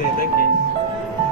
Yeah, thank you.